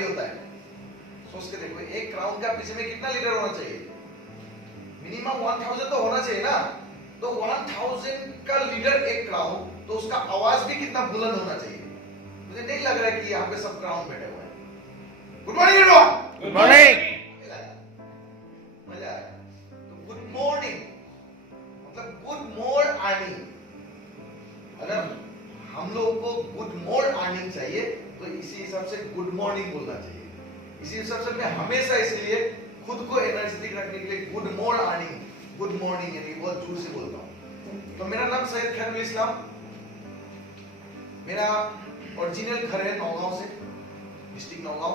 भारी होता है। सोच के देखो, एक क्राउन का पीछे में कितना लीटर होना चाहिए? मिनिमम 1000 तो होना चाहिए ना। तो 1000 का लीटर एक क्राउन, तो उसका आवाज भी कितना बुलंद होना चाहिए। मुझे नहीं लग रहा है कि यहाँ पे सब क्राउन बैठे हुए हैं। Good morning everyone. Good morning. मजा आया। तो गुड मॉर्निंग मतलब गुड मोर अर्निंग। अगर हम लोगों को गुड मोर अर्निंग चाहिए तो इसी हिसाब से गुड मॉर्निंग बोलना चाहिए। इसी हिसाब से मैं हमेशा इसलिए खुद को एनर्जेटिक रखने के लिए good more earning, good morning यानी बहुत जोर से बोलता हूँ। तो मेरा नाम सैयद खैरुल इस्लाम, मेरा ओरिजिनल घर है नौगांव से, डिस्ट्रिक्ट नौगांव।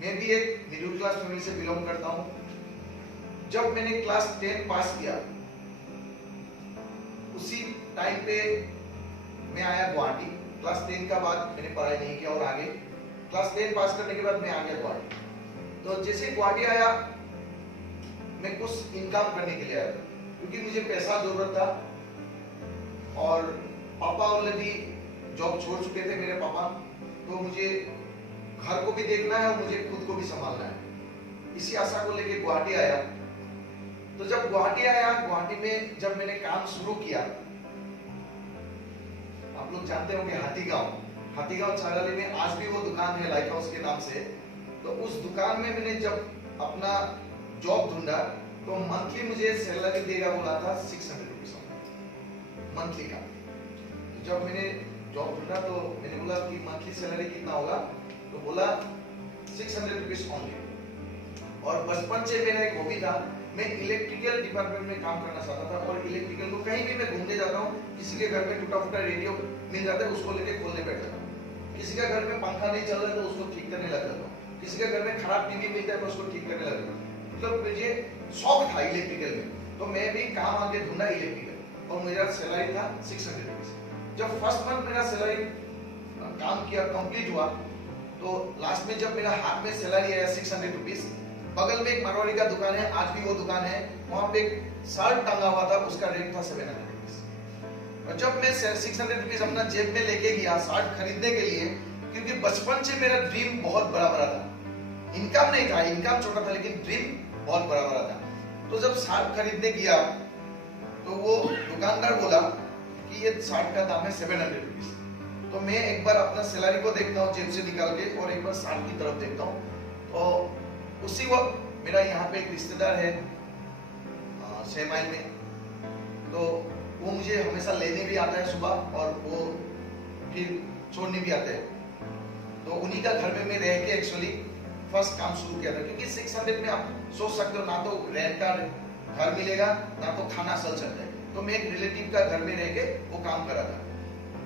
मैं भी एक मिडिल क्लास फैमिली से बिलोंग करता हूँ। जब मैंने क्लास 10 पास किया उसी टाइम पे मैं आया गुवाहाटी। क्लास 10 का बाद मैंने पढ़ाई नहीं किया और आगे क्लास 10 पास करने के बाद मैं आ गया गुवाहाटी। तो जैसे गुवाहाटी आया मैं कुछ इनकम करने के लिए आया क्योंकि मुझे पैसा जरूरत था और पापा ऑलरेडी जॉब छोड़ चुके थे मेरे पापा। तो मुझे घर को भी देखना है और मुझे खुद को भी संभालना है। इसी आशा को लेके गुवाहाटी आया। तो जब गुवाहाटी आया, गुवाहाटी में जब मैंने काम शुरू किया, आप लोग जानते हो कि हाथीगांव चाराली में आज भी वो दुकान है लाइट हाउस के नाम से। तो उस दुकान में मैंने जब अपना जॉब ढूंढा तो मंथली मुझे सैलरी देगा बोला था 600 रुपीज मंथली का। जब मैंने जॉब ढूंढा तो मैंने बोला कि मंथली सैलरी कितना होगा, तो बोला 600 रुपीज ओनली। और बचपन से मेरा एक हॉबी था, मैं इलेक्ट्रिकल डिपार्टमेंट में काम करना चाहता था। और इलेक्ट्रिकल को कहीं भी मैं घूमने जाता हूँ, किसी के घर में टूटा फूटा रेडियो मिल जाता है उसको लेके खोलने बैठ जाता हूँ। किसी का घर में पंखा नहीं चल रहा है तो उसको ठीक करने लग जाता हूँ। किसी के घर में खराब टीवी मिलता है तो उसको ठीक करने लग जाता हूँ। मतलब मुझे शौक था इलेक्ट्रिकल में, तो मैं भी काम आगे ढूंढा इलेक्ट्रिकल और मेरा सैलरी था 600 रुपीज। जब फर्स्ट मंथ मेरा सैलरी काम किया कंप्लीट हुआ तो लास्ट में जब मेरा हाथ में सैलरी आया 600 रुपीज, बगल में एक मारवाड़ी का दुकान है, आज भी वो दुकान है, वहां पे एक शर्ट टंगा हुआ था, उसका रेट था 700 रुपीज। और जब मैं 600 रुपीज अपना जेब में लेके गया शर्ट खरीदने के लिए, क्योंकि बचपन से मेरा ड्रीम बहुत बड़ा बड़ा था। इनकम नहीं था, इनकम छोटा था लेकिन ड्रीम बहुत बड़ा बड़ा था। तो जब शर्ट खरीदने गया तो वो दुकानदार बोला कि ये शर्ट का दाम है 700 रुपीज। तो मैं एक बार अपना सैलरी को देखता हूँ जेब से निकाल के और एक बार शर्ट की तरफ देखता हूँ। तो उसी वक्त मेरा यहाँ पे एक रिश्तेदार है 6 माइल में, तो वो मुझे हमेशा लेने भी आता है सुबह और वो फिर छोड़ने भी आते हैं। तो उन्हीं का घर में मैं रह के एक्चुअली फर्स्ट काम शुरू किया था, क्योंकि 600 में आप सोच सकते हो ना तो रेंट का घर मिलेगा ना तो खाना चल सकता है। तो मैं एक रिलेटिव का घर में रह के वो काम करा था।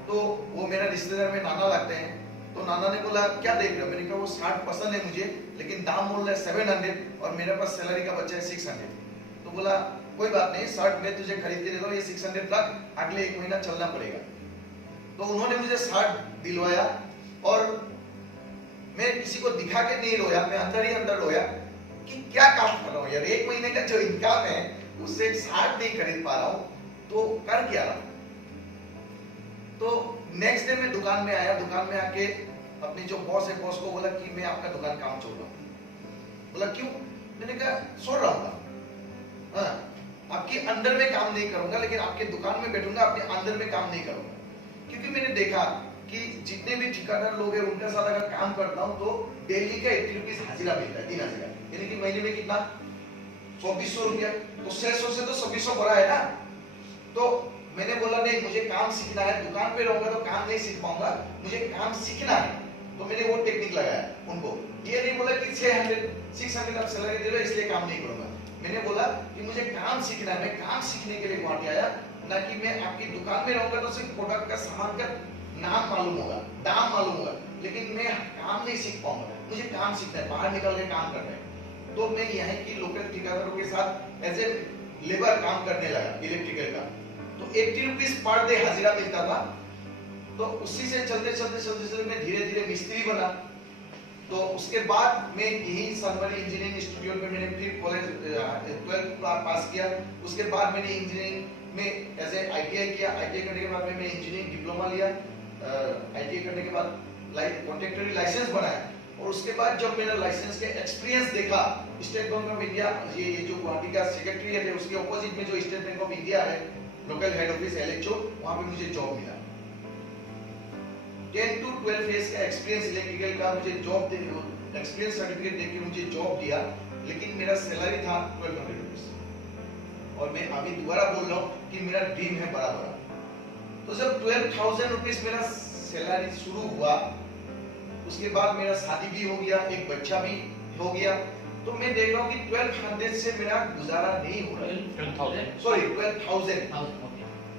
तो वो मेरा रिश्तेदार में नाना लगते हैं। तो नाना ने बोला क्या देख रहे हो? मैंने कहा वो शर्ट पसंद है मुझे लेकिन दाम बोल रहा है 700 और मेरे पास सैलरी का बच्चा है 600। तो बोला कोई बात नहीं, शर्ट मैं तुझे खरीद के दे दूं, ये 600 रख, अगले 1 महीना चलना पड़ेगा। तो उन्होंने मुझे शर्ट दिलवाया और मैं किसी को दिखा के नहीं रोया, मैं अंदर ही अंदर रोया कि क्या काम कर रहा हूँ यार, 1 महीने का जो इनकम है उससे एक शर्ट नहीं खरीद पा रहा हूँ तो कर क्या रहा हूँ। तो नेक्स्ट डे मैं दुकान में आया, दुकान में आके अपने जो बॉस है बॉस को बोला कि मैं आपका दुकान काम छोड़ रहा हूँ। बोला क्यों? मैंने कहा छोड़ रहा हूँ, हाँ आपके अंडर में काम नहीं करूंगा लेकिन आपके दुकान में बैठूंगा, अपने अंदर में काम नहीं करूंगा। क्योंकि मैंने देखा कि जितने भी ठेकेदार लोग हैं उनके साथ अगर काम करता हूँ तो डेली का 80 रुपीज हाजिरा मिलता है, 3 हाजिरा, यानी कि महीने में कितना 2400 रुपया। तो 600 से तो 2600 बड़ा है ना। तो मैंने बोला नहीं, मुझे काम सीखना है, दुकान पे रहूंगा तो काम नहीं सीख पाऊंगा, मुझे काम सीखना है। तो मैंने वो टेक्निक लगाया उनको, ये नहीं बोला कि 600 आप सैलरी दे रहे हो इसलिए काम नहीं करूंगा। मैंने बोला कि मुझे काम सीखना है, मैं काम सीखने के लिए गुवाहाटी आया, ना कि मैं आपकी दुकान में रहूंगा तो सिर्फ प्रोडक्ट का सामान का नाम मालूम होगा, दाम मालूम होगा, लेकिन मैं काम नहीं सीख पाऊंगा। मुझे काम सीखना है, बाहर निकल के काम करना है। तो मैं यहाँ की लोकल ठेकेदारों के साथ एज ए लेबर काम करने लगा इलेक्ट्रिकल का। तो 80 रुपीज पर डे हाजिरा मिलता था। तो उसी से चलते मैं धीरे धीरे मिस्त्री बना। तो उसके बाद मैं यही सनबरी इंजीनियरिंग इंस्टीट्यूट में मैंने फिर कॉलेज 12th पास किया। उसके बाद मैंने इंजीनियरिंग में एज ए ITI किया। ITI करने के बाद में मैं इंजीनियरिंग डिप्लोमा लिया। ITI करने के बाद कॉन्ट्रैक्टरी लाइसेंस बनाया। और उसके बाद जब मेरा लाइसेंस के एक्सपीरियंस देखा, स्टेट बैंक ऑफ इंडिया, ये जो गुवाहाटी का सेक्रेटरीट है उसके ऑपोजिट में जो स्टेट बैंक ऑफ इंडिया है, लोकल हेड ऑफिस एलएचओ, वहां पे मुझे जॉब मिला। 10 to 12 इयर्स का एक्सपीरियंस इलेक्ट्रिकल का मुझे जॉब दे, एक्सपीरियंस सर्टिफिकेट देके मुझे जॉब दिया, लेकिन मेरा सैलरी था 1200 रुपीस। और मैं अभी दोबारा बोल रहा हूँ कि मेरा ड्रीम है बड़ा बड़ा। तो जब 12,000 रुपीस मेरा सैलरी शुरू हुआ, उसके बाद मेरा शादी भी हो गया, एक बच्चा भी हो गया, तो मैं देख रहा हूँ कि 1200 से मेरा गुजारा नहीं हो रहा है। सॉरी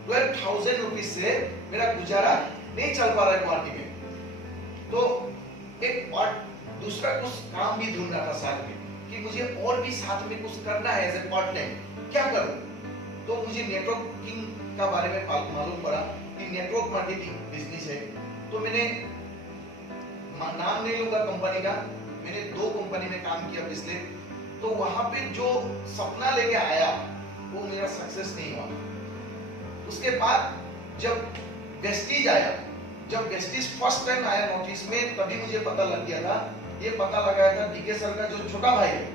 12,000 रुपीस से मेरा गुजारा नहीं चल पा रहा है गुवाहाटी में। तो एक पार्ट दूसरा कुछ काम भी ढूंढ रहा था साथ में, कि मुझे और भी साथ में कुछ करना है एज ए पार्ट टाइम, क्या करूं? तो मुझे नेटवर्किंग का बारे में मालूम पड़ा कि नेटवर्क मार्केटिंग बिजनेस है। तो मैंने नाम नहीं लूंगा कंपनी का, मैंने 2 कंपनी में काम किया पिछले, तो वहां पे जो सपना लेके आया वो मेरा सक्सेस नहीं हुआ। उसके बाद जब वेस्टीज आया, जब वेस्टीज फर्स्ट टाइम आया नोटिस में, तभी मुझे पता लग गया था, ये पता लगाया था डीके सर का जो छोटा भाई है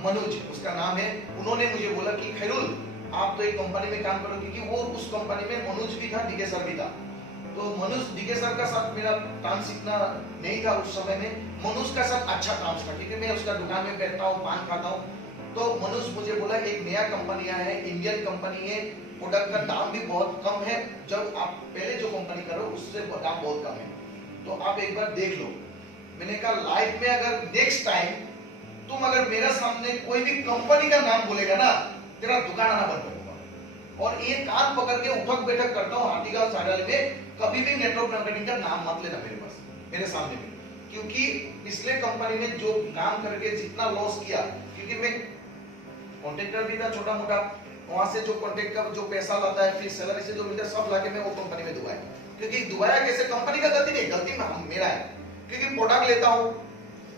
मनोज, उसका नाम है, उन्होंने मुझे बोला कि खैरुल आप तो एक कंपनी में काम करो, क्योंकि वो उस कंपनी में मनोज भी था, डीके सर भी था। तो मनोज डीके सर का साथ मेरा काम सीखना नहीं था उस समय में, मनोज का साथ अच्छा काम था, क्योंकि मैं उसका दुकान में बैठता हूँ, पान खाता हूँ। तो मनोज मुझे बोला एक नया कंपनी आया है, इंडियन कंपनी है, प्रोडक्ट का दाम भी बहुत कम है, जब आप पहले जो कंपनी करो उससे दाम बहुत कम है, तो आप एक बार देख लो। मैंने कहा लाइफ में अगर नेक्स्ट टाइम तुम अगर मेरे सामने कोई भी कंपनी का नाम बोलेगा ना, तेरा दुकान आना बंद करूंगा। और ये कान पकड़ के उठक बैठक करता हूँ हाथीगांव साड़ाली में, कभी भी नेटवर्क मार्केटिंग का नाम मत लेना मेरे पास, मेरे सामने में, क्योंकि पिछले कंपनी में जो काम करके जितना लॉस किया, क्योंकि मैं कॉन्ट्रैक्टर भी था छोटा मोटा, वहां से जो कॉन्ट्रैक्ट का जो पैसा लाता है, फिर सैलरी से जो मिलता है, सब लाके मैं वो कंपनी में डुबाया। क्योंकि डुबाया कैसे, कंपनी का गलती नहीं, गलती मेरा है, क्योंकि प्रोडक्ट लेता हूँ,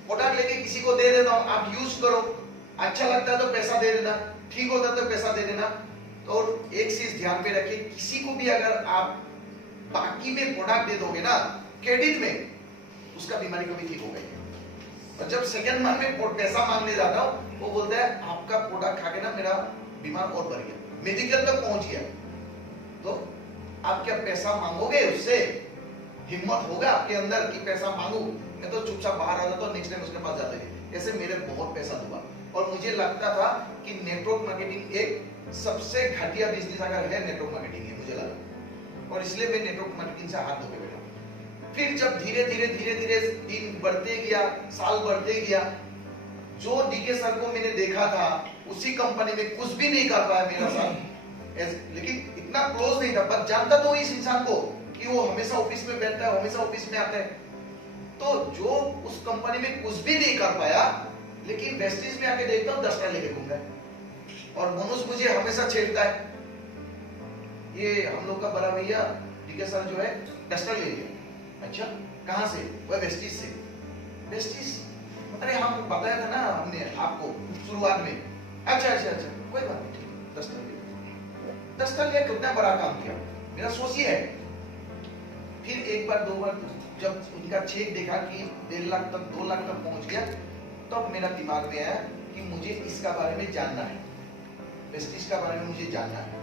प्रोडक्ट लेके किसी को दे देता हूँ, आप यूज करो, अच्छा लगता है तो पैसा दे देना, ठीक होता है तो पैसा दे देना। तो एक चीज ध्यान में रखिए, किसी को भी अगर आप बाकी में प्रोडक्ट दे दोगे ना क्रेडिट में, उसका बीमारी कभी ठीक हो गई। और जब सेकंड मंथ में पैसा मांगने जाता हूँ, वो बोलता है आपका प्रोडक्ट खा के ना मेरा बीमार और बढ़ गया, मेडिकल तक पहुंच गया। तो आप क्या पैसा मांगोगे उससे? हिम्मत होगा आपके अंदर कि पैसा मांगू? मैं तो चुपचाप बाहर आ जाता हूँ, नेक्स्ट टाइम उसके पास जाते हैं। ऐसे मेरे बहुत पैसा डूबा, और मुझे लगता था कि नेटवर्क मार्केटिंग एक सबसे घटिया बिजनेस अगर है, नेटवर्क मार्केटिंग है, मुझे लगा, और इसलिए मैं नेटवर्क मार्केटिंग से हाथ धो के बैठा। फिर जब धीरे धीरे दिन बढ़ते गया, साल बढ़ते गया, जो डीके सर को मैंने देखा था उसी कंपनी में कुछ भी नहीं कर पाया मेरा साथ, लेकिन इतना क्लोज नहीं था, पर जानता तो इस इंसान को कि वो हमेशा ऑफिस में बैठता है, हमेशा ऑफिस में आता है। तो जो उस कंपनी में कुछ भी नहीं कर पाया, लेकिन वेस्टीज में आके देखता हूँ 10 टाइम लेके घूम रहा है, और मनोज मुझे हमेशा छेड़ता है, ये हम लोग का बड़ा भैया डीके सर जो है डस्टर ले लिया। अच्छा कहां से? वह वेस्टीज से। वेस्टीज अरे हम बताया था ना हमने आपको शुरुआत में। अच्छा कोई बात नहीं, ठीक, दस्तर लिया, कितना बड़ा काम किया, मेरा सोचिए है। फिर एक बार 2 बार जब उनका चेक देखा कि 1.5 लाख तक 2 लाख तक पहुंच गया, तब मेरा दिमाग में आया कि मुझे इसका बारे में जानना है, वेस्टीज का बारे में मुझे जानना है।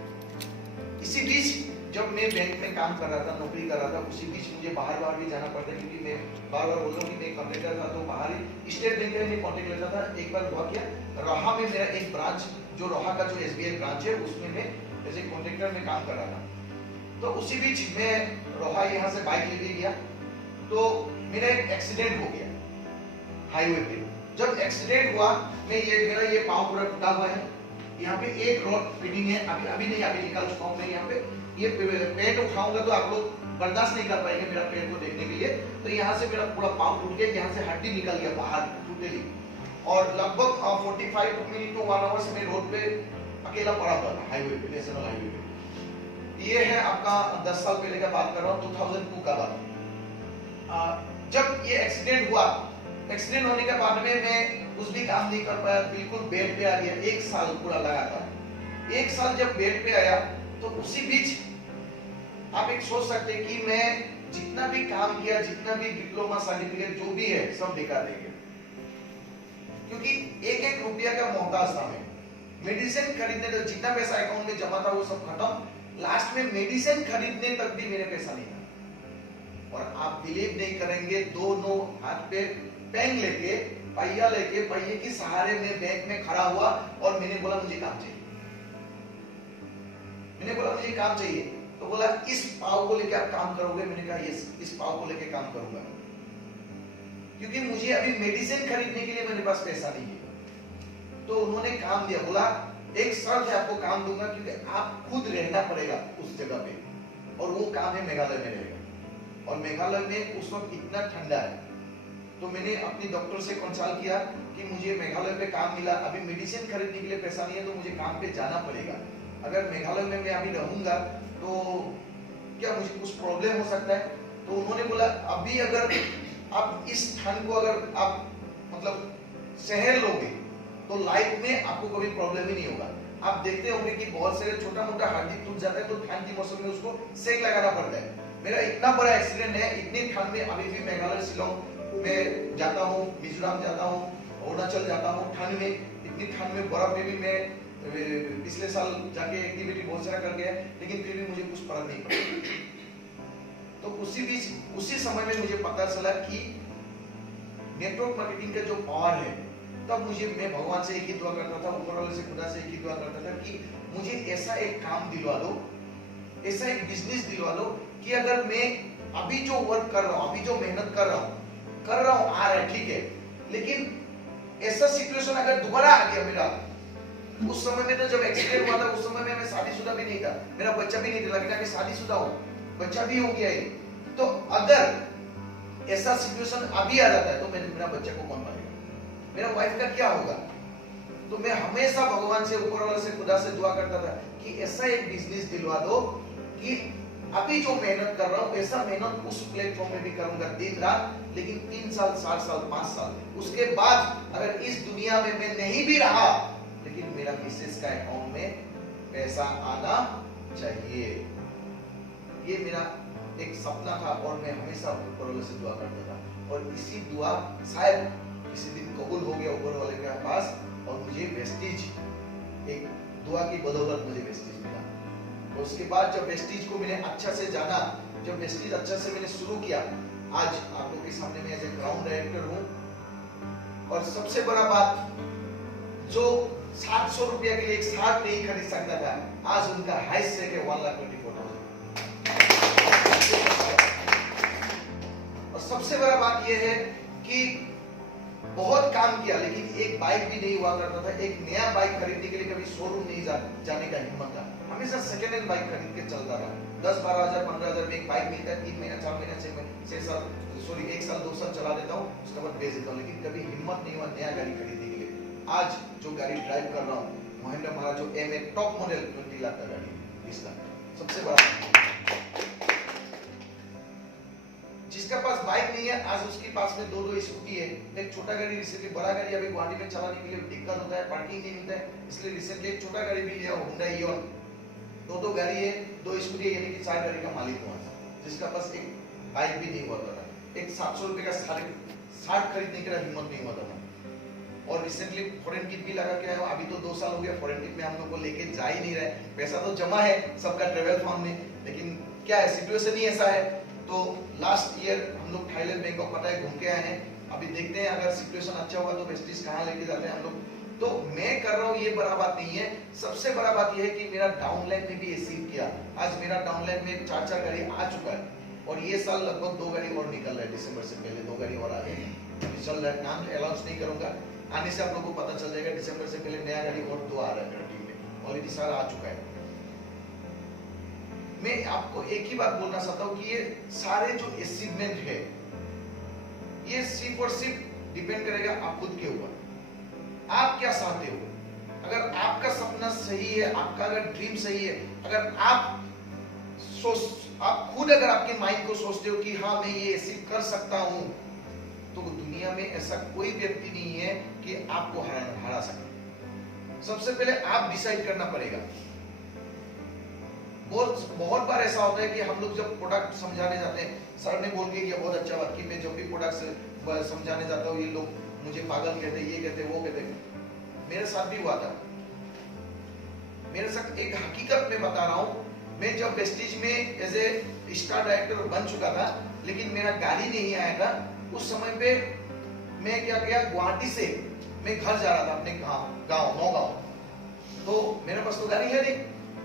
इसी बीच जब मैं बैंक में काम कर रहा था, नौकरी कर रहा था, उसी बीच मुझे बाहर भी जाना पड़ता, क्योंकि मैं बार बोल रहा हूँ कि मैं कॉन्ट्रैक्टर था, तो बाहर ही स्टेट बैंक में कॉन्ट्रैक्ट लेता था। एक बार हुआ क्या, रोहा में मेरा एक ब्रांच, जो रोहा का जो SBI ब्रांच है, उसमें मैं एज ए कॉन्ट्रैक्टर में काम कर रहा था। तो उसी बीच मैं रोहा यहाँ से बाइक लेके गया, तो मेरा एक एक्सीडेंट हो गया हाईवे पे। जब एक्सीडेंट हुआ, मेरा ये पाँव पूरा टूटा हुआ है, यहाँ पे एक रॉड फिटिंग है, अभी नहीं, अभी निकाल चुका हूँ मैं। यहाँ पे ये पेट उठाऊंगा तो आप लोग बर्दाश्त नहीं कर पाएंगे मेरा पेट को देखने के लिए। तो यहाँ से मेरा पूरा पाँव टूट गया, यहाँ से हड्डी निकल गया बाहर टूटेली, और लगभग 45 मिनट to 1 hour से मैं रोड पे अकेला पड़ा हुआ था, हाईवे पे, नेशनल हाईवे पे। ये है आपका 10 साल पहले का बात कर रहा हूँ, 2002 का बात। जब ये एक्सीडेंट हुआ, एक्सीडेंट होने के बाद में मैं कुछ भी काम नहीं कर पाया, बिल्कुल बेड पे आ गया। 1 साल पूरा लगा था। 1 साल जब बेड पे आया, तो उसी बीच आप एक सोच सकते हैं कि मैं जितना भी काम किया, जितना भी डिप्लोमा सर्टिफिकेट जो भी है सब बेकार देंगे, क्योंकि एक एक रुपया का मोहताज था मैं। मेडिसिन खरीदने तो जितना पैसा अकाउंट में जमा था वो सब खत्म, लास्ट में मेडिसिन खरीदने तक भी मेरे पैसा नहीं था। और आप बिलीव नहीं करेंगे, दोनों हाथ पे पेन लेके, पहिया लेके, पहिए के सहारे में बैंक में खड़ा हुआ और मैंने बोला मुझे काम चाहिए। मैंने बोला मुझे काम चाहिए, तो बोला इस पाव को लेके आप काम करोगे? मैंने कहा यस, इस पाव को लेके काम करूंगा, क्योंकि मुझे अभी मेडिसिन खरीदने के लिए मेरे पास पैसा नहीं है। तो उन्होंने काम दिया, बोला एक शर्त है आपको काम दूंगा, क्योंकि आप खुद रहना पड़ेगा उस जगह पे, और वो काम है मेघालय में रहेगा। और मेघालय में उस वक्त इतना ठंडा है, तो मैंने अपनी डॉक्टर से कंसल्ट किया कि मुझे मेघालय पे काम मिला, अभी मेडिसिन खरीदने के लिए पैसा नहीं है, तो मुझे काम पे जाना पड़ेगा। अगर मेघालय में मैं अभी रहूंगा तो क्या मुझे कुछ प्रॉब्लम हो सकता है? तो उन्होंने बोला अभी अगर आप इस ठंड को अगर आप मतलब सहर लोगे तो लाइफ में आपको कभी प्रॉब्लम ही नहीं होगा। आप देखते होंगे कि बहुत सारे छोटा मोटा हड्डी टूट जाता है तो ठंड के मौसम में उसको सेक लगाना पड़ता है। मेरा इतना बड़ा एक्सीडेंट है, इतनी ठंड में अभी भी मेघालय शिलोंग में जाता हूँ, मिजोरम जाता हूँ, अरुणाचल जाता हूँ, ठंड में, इतनी ठंड में बर्फ में भी मैं पिछले साल जाके एक्टिविटी बहुत सारा कर गया, लेकिन फिर भी मुझे कुछ फर्क नहीं पड़ा। तो उसी समय में मुझे पता चला कि नेटवर्क मार्केटिंग का जो पावर है, तब मैं भगवान से एक ही दुआ करता था, ऊपर वाले से खुदा से एक ही दुआ करता था कि मुझे ऐसा एक काम दिलवा दो, ऐसा एक बिजनेस दिलवा दो कि अगर मैं अभी जो वर्क कर रहा हूँ, अभी जो मेहनत कर रहा हूँ आ रहा है ठीक है, लेकिन ऐसा सिचुएशन अगर दोबारा आ गया मेरा, उस समय में तो जब एक्सीडेंट हुआ था उस समय में मैं शादीशुदा भी नहीं था, मेरा बच्चा भी नहीं था, लेकिन अभी शादीशुदा हूँ, बच्चा भी हो गया है। तो अगर ऐसा सिचुएशन अभी आ जाता है तो मेरा बच्चा को कौन पालेगा, मेरा वाइफ का क्या होगा? तो मैं हमेशा भगवान से, ऊपर वाले से, खुदा से दुआ करता था कि ऐसा एक बिजनेस दिलवा दो कि अभी जो मेहनत कर रहा हूँ ऐसा मेहनत उस प्लेटफॉर्म में भी करूंगा दिन रात, लेकिन 3 साल 7 साल 5 साल उसके बाद अगर इस दुनिया में मैं नहीं भी रहा, लेकिन मेरा मिसेस का अकाउंट में पैसा आना चाहिए। ये मेरा एक सपना था और मैं हमेशा ऊपर वाले से दुआ करता था, और इसी दुआ शायद किसी दिन कबूल हो गया ऊपर वाले के पास, और मुझे वेस्टीज, एक दुआ की बदौलत मुझे वेस्टीज मिला। और उसके बाद जब वेस्टीज को मैंने अच्छा से जाना, जब वेस्टीज अच्छा से मैंने शुरू किया, आज आप लोगों के सामने मैं एज ए ग्राउंड डायरेक्टर हूँ। और सबसे बड़ा बात, जो 700 रुपया के लिए एक शर्ट नहीं खरीद सकता था, आज उनका हाइस्ट सेल है 1,24,000। और सबसे बड़ा बात यह है कि बहुत काम किया, लेकिन एक बाइक भी नहीं हुआ करता था। एक नया बाइक खरीदने के लिए कभी शोरूम नहीं जाने का हिम्मत था, हमेशा सेकेंड हैंड बाइक खरीद के चलता रहा। 10-12 हजार 15 हजार में एक बाइक मिलता है, 3 महीना 4 महीना 6 साल, सॉरी 1 साल 2 साल चला देता हूँ, उसके बाद बेच देता हूँ, लेकिन कभी हिम्मत नहीं हुआ नया गाड़ी खरीदने के लिए। आज जो गाड़ी ड्राइव कर रहा हूँ, महिंद्रा महाराज जो MA टॉप मॉडल 20 लाख का गाड़ी, 20 लाख, सबसे बड़ा। जिसका पास बाइक नहीं है, आज उसके पास में 2 स्कूटी है, एक छोटा गाड़ी, रिसेंटली बड़ा गाड़ी अभी गुवाहाटी में चलाने के लिए दिक्कत होता है, पार्किंग नहीं मिलता है, इसलिए रिसेंटली एक छोटा गाड़ी भी लिया, होंडा इओन। 2 गाड़ी है, 2 स्कूटी है, यानी कि 4 गाड़ी का मालिक हुआ, जिसका पास एक बाइक भी नहीं हुआ था। एक 700 रुपए का शर्ट खरीदने का हिम्मत नहीं हुआ था। और रिसेंटली फॉरेन ट्रिप भी लगा के आया, अभी तो 2 साल हो गया फॉरेन ट्रिप में हम लोग को लेके जा ही नहीं रहे। पैसा तो जमा है सबका ट्रेवल फंड में, लेकिन क्या है, सिचुएशन ही ऐसा है। तो लास्ट ईयर हम लोग थाईलैंड, बैंकॉक, पटाया घूम के आए हैं। अभी देखते हैं अगर सिचुएशन अच्छा होगा तो वेस्टीज कहाँ लेके जाते हैं हम लोग। तो मैं कर रहा हूँ, ये बड़ा बात नहीं है। सबसे बड़ा बात ये है कि मेरा डाउनलाइन में भी रिसीव किया। आज मेरा डाउनलाइन में 4 गाड़ी आ चुका है, और ये साल लगभग 2 गाड़ी और निकल रहा है। दिसंबर से पहले 2 गाड़ी और आ गई, अभी चल रहा है। नाम अनाउंस नहीं करूंगा, आने से आप लोगों को पता चल जाएगा। दिसंबर से पहले नया गाड़ी और 2 आ रहा है मेरा टीम में, ऑलरेडी सारा आ चुका है। मैं आपको एक ही बात बोलना चाहता हूँ कि ये सारे जो अचीवमेंट है, ये सिर्फ और सिर्फ डिपेंड करेगा आप खुद के ऊपर। आप क्या चाहते हो? अगर आपका सपना सही है, आपका अगर ड्रीम सही है, अगर आप खुद अगर आपके माइंड को सोचते हो कि हाँ मैं ये अचीव कर सकता हूं, तो दुनिया में ऐसा कोई व्यक्ति नहीं है कि आपको हरा सके। सबसे पहले आप डिसाइड करना पड़ेगा। बहुत बहुत बार ऐसा होता है कि हम लोग जब प्रोडक्ट समझाने जाते हैं, सर ने बोल के किया बहुत अच्छा बात कि मैं जब भी प्रोडक्ट समझाने जाता हूँ ये लोग मुझे पागल कहते, ये कहते, वो कहते। मेरे साथ भी हुआ था। मेरे साथ एक हकीकत में बता रहा हूँ, मैं जब वेस्टीज में एज ए स्टार डायरेक्टर बन चुका था, लेकिन मेरा गाड़ी नहीं आया था। उस समय पे मैं क्या किया, गुवाहाटी से मैं घर जा रहा था अपने गाँव नौगांव। तो मेरे पास तो गाड़ी है नहीं,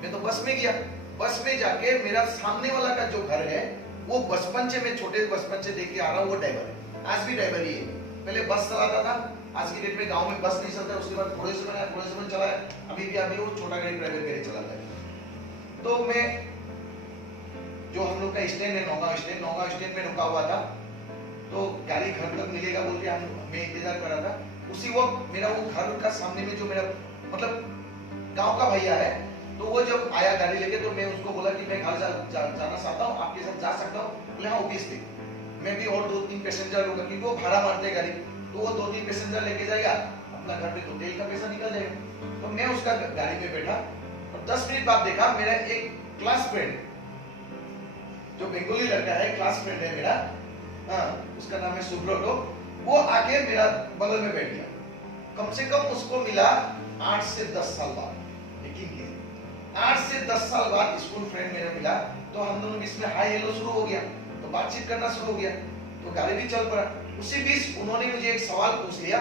मैं तो बस में गया। बस में जाके मेरा सामने वाला का जो घर है वो बचपन से, मैं छोटे बचपन से देख के आ रहा हूँ, वो ड्राइवर है, आज भी ड्राइवर ही है। पहले बस चलाता था, आज की डेट में गांव में बस नहीं चलता, उसके बाद थोड़े समय चला है, अभी भी वो छोटा गाड़ी प्राइवेट गाड़ी चलाता है। तो मैं जो हम लोग का स्टैंड है नौगांव स्टैंड में रुका हुआ था, तो गाड़ी घर तक मिलेगा बोल के मैं इंतजार कर रहा था। उसी वक्त मेरा वो घर का सामने में जो मेरा मतलब गांव का भैया है, तो वो जब आया गाड़ी लेके, तो मैं उसको बोला कि मैं घर जाना चाहता हूँ, आपके साथ जा सकता हूँ? बोले हाँ ऑब्वियसली, मैं भी और 2-3 पैसेंजर होगा, क्योंकि वो भाड़ा मारते गाड़ी, तो वो 2-3 पैसेंजर लेके जाएगा, अपना घर पे तो तेल का पैसा निकल जाएगा। तो मैं उसका गाड़ी में बैठा और 10 मिनट बाद देखा मेरा एक क्लास फ्रेंड, जो बंगाली लड़का है, क्लास फ्रेंड है मेरा, उसका नाम है सुब्रतो, वो आके मेरा बगल में बैठ गया। कम से कम उसको मिला 8 से 10 साल बाद, लेकिन 8 से 10 साल बाद स्कूल फ्रेंड मेरा मिला। तो हम दोनों बीच में हाई हेलो शुरू हो गया, तो बातचीत करना शुरू हो गया, तो गाड़ी भी चल पड़ा। उसी बीच उन्होंने मुझे एक सवाल पूछ लिया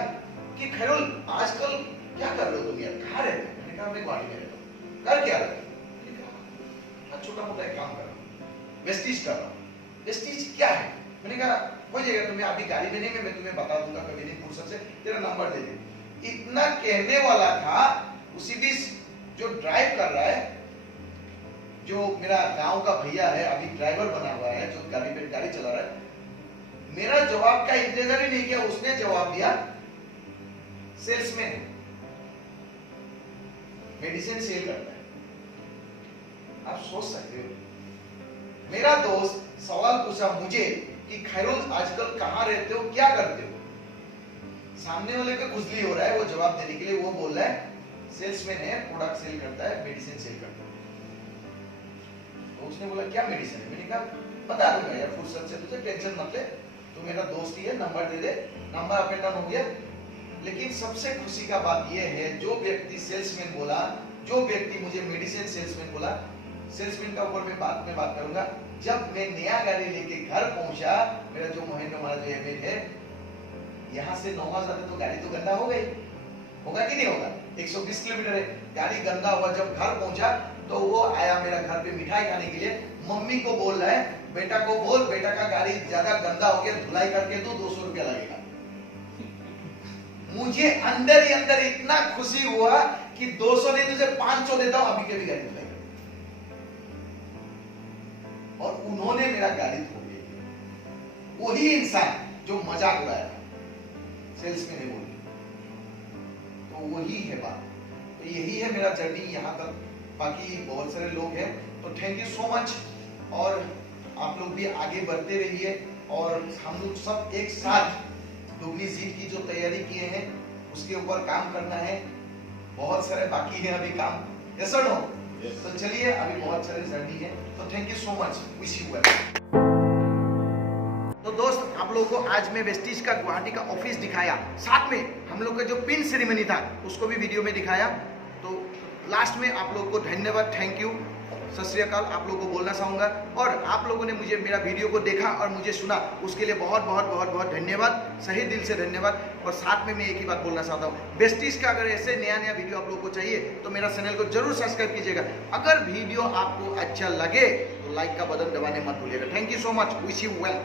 कि खैरुल आजकल क्या कर रहे हो तुम यार, कहाँ रहते हो? मैंने कहा मैं गुवाहाटी में रहता हूँ। कर क्या रहे हो? छोटा मोटा एक काम कर रहा हूँ, वेस्टीज कर रहा हूँ। वेस्टीज क्या है? मैंने कहा हो जाएगा, तुम्हें अभी गाड़ी में नहीं, मैं तुम्हें बता दूंगा कभी नहीं, फुर्सत से तेरा नंबर दे दे। इतना कहने वाला था, उसी बीच जो ड्राइव कर रहा है, जो मेरा गांव का भैया है, अभी ड्राइवर बना हुआ है, जो गाड़ी चला रहा है, मेरा जवाब का इंतजार ही नहीं किया, उसने जवाब दिया सेल्समैन, मेडिसिन सेल करता है। आप सोच सकते हो, मेरा दोस्त सवाल पूछा मुझे कि खैरुल आजकल कहां रहते हो, क्या करते हो? सामने वाले पे खुजली हो रहा है, वो जवाब देने के लिए वो बोल रहा है सेल्समैन है, प्रोडक्ट सेल करता है, मेडिसिन सेल करता है। तो उसने बोला क्या मेडिसिन है? मैंने कहा बता दूंगा यार, फुर्सत से, तुझे टेंशन मत ले, तू मेरा दोस्त ही है, number they they. Number up and down हो गया। लेकिन सबसे खुशी का बात यह है, जो व्यक्ति सेल्समैन बोला, जो व्यक्ति मुझे मेडिसिन सेल्समैन बोला, सेल्समैन का ऊपर मैं बात करूंगा। जब मैं नया गाड़ी लेके घर पहुंचा, मेरा जो महेंद्र हमारा जो एमएल है, यहाँ से नौगांव जाते तो गाड़ी तो गंदा हो गई, होगा कि नहीं होगा? 120 किलोमीटर है, गाड़ी गंदा हुआ। जब घर पहुंचा तो वो आया मेरा घर पे मिठाई खाने के लिए, मम्मी को बोल रहा है बेटा को बोल, बेटा का गाड़ी ज्यादा गंदा हो गया, धुलाई करके दो, 200 रुपया लगेगा। मुझे अंदर ही अंदर इतना खुशी हुआ कि 200 नहीं तुझे 500 देता हूं, अभी के भी गाड़ी धुलाई। और उन्होंने मेरा गाड़ी धो दिया। वही इंसान जो मजाक उड़ाया था, सेल्समैन ने बोली, तो वही है बात। तो यही है मेरा जर्नी यहाँ तक। बाकी बहुत सारे लोग हैं, तो थैंक यू सो मच। और आप लोग भी आगे बढ़ते रहिए, और हम लोग सब एक साथ दुगनी जीत की जो तैयारी किए हैं उसके ऊपर काम करना है। बहुत सारे बाकी है अभी काम, यस और नो? तो चलिए, अभी बहुत सारे जर्नी है। तो thank you so much, wish you well. तो दोस्त, आप लोगों को आज मैं वेस्टीज का गुवाहाटी का ऑफिस दिखाया, साथ में हम लोग का जो पिन सेरेमनी था उसको भी वीडियो में दिखाया। तो लास्ट में आप लोगों को धन्यवाद, थैंक यू, सत श्री अकाल आप लोगों को बोलना चाहूँगा। और आप लोगों ने मुझे मेरा वीडियो को देखा और मुझे सुना, उसके लिए बहुत बहुत बहुत बहुत धन्यवाद, सही दिल से धन्यवाद। और साथ में मैं एक ही बात बोलना चाहता हूँ, वेस्टीज का अगर ऐसे नया नया वीडियो आप लोगों को चाहिए तो मेरा चैनल को जरूर सब्सक्राइब कीजिएगा। अगर वीडियो आपको अच्छा लगे तो लाइक का बटन दबाने मत भूलिएगा। Thank you so much, wish you well.